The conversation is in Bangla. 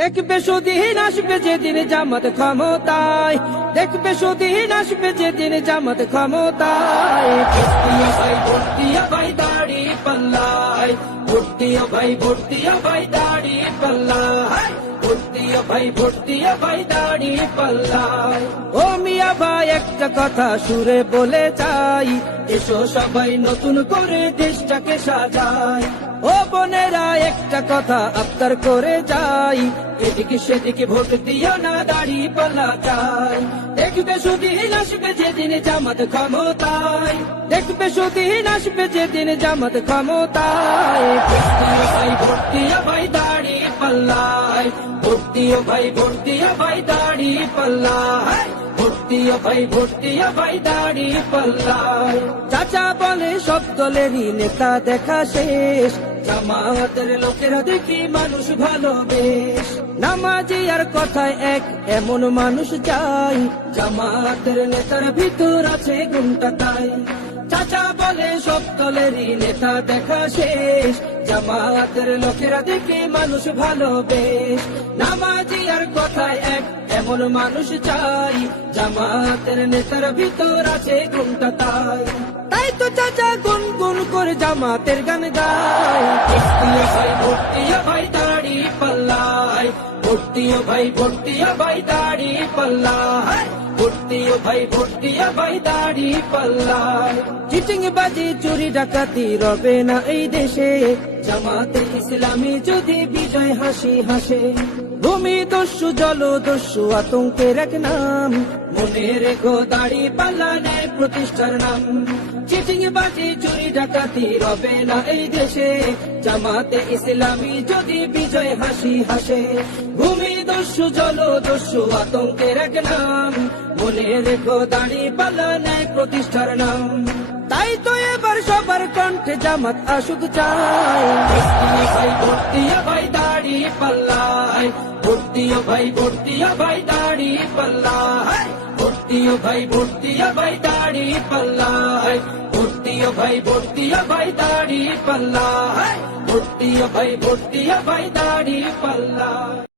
দেখবে সুদিন আসবে যেদিন জামাত ক্ষমতায়, দেখবে সুদিন আসবে যেদিন জামাত ক্ষমতায়। ভর্তিয়া ভাই ভর্তিয়া ভাই দাড়ি পাল্লায়, ভর্তিয়া ভাই ভর্তিয়া ভাই দাড়ি পাল্লায়, ভর্তিয়া ভাই ভর্তিয়া ভাই দাড়ি পাল্লায়। ও মিয়া ভাই একটা কথা সুরে বলে যাই, এসো সবাই নতুন করে দেশটাকে সাজাই। ও বোনেরা একটা কথা আবদার করে যাই, এদিকে সেদিকে ভোট দিও না, দাড়ি পাল্লা চাই। দেখবে সুদিন আসবে যেদিন জামাত ক্ষমতায়, দেখবে সুদিন আসবে যেদিন জামাত ক্ষমতায়। ভর্তিয়া ভাই ভর্তিয়া ভাই দাড়ি পাল্লায়, ভর্তিয়া ভাই ভর্তিয়া ভাই দাড়ি পাল্লায়, ভর্তিয়া ভাই ভর্তিয়া ভাই দাড়ি পাল্লায়। চাচা বলে সব দলেরই নেতা দেখা শেষ, জামাতের লোকেরা দেখি মানুষ ভালো বেশ। নামাজি আর কথায় এক এমন মানুষ চাই, জামাতের নেতার ভিতর আছে গুণটা তাই। চাচা বলে সব দলেরই নেতা দেখা শেষ, জামাতের লোকেরা দেখি মানুষ ভালো বেশ। নামাজি আর কথায় এক এমন মানুষ চাই, জামাতের নেতার ভিতর আছে গুণটা তাই। তাই তো চাচা গুনগুন করে জামাতের গান গায়। ভর্তিয়া ভাই ভর্তিয়া ভাই দাড়ি পাল্লায়, ভর্তিয়া ভাই ভর্তিয়া ভাই দাড়ি পাল্লায়, ভর্তিয়া ভাই ভর্তিয়া ভাই দাড়ি পাল্লায়। চিটিং বাজি চুরি ডাকাতি রবে না এই দেশে, জামাতে ইসলামী যদি বিজয় হাসি হাসে। ভূমি দস্যু জল দস্যু আতঙ্কের এক নাম, মনে রেখো দাড়ি পাল্লা ন্যায় প্রতিষ্ঠার নাম। চিটিং বাজি চুরি ডাকাতি রবে না এই দেশে, জামাতে ইসলামী যদি বিজয় হাসি হাসে। ভূমি দস্যু জল দস্যু আতঙ্কের এক নাম, মনে রেখো দাড়ি পাল্লা ন্যায় প্রতিষ্ঠার নাম। তাই তো এবার সবার কণ্ঠে জামাত আসুক চাই। ভর্তিয়া ভাই ভর্তিয়া ভাই দাড়ি পাল্লায়, ভর্তিয়া ভাই ভর্তিয়া ভাই দাড়ি পাল্লায়, ভর্তিয়া ভাই ভর্তিয়া ভাই দাড়ি পাল্লায়, ভর্তিয়া ভাই ভর্তিয়া ভাই দাড়ি পাল্লায়, ভর্তিয়া ভাই ভর্তিয়া ভাই দাড়ি পাল্লায়।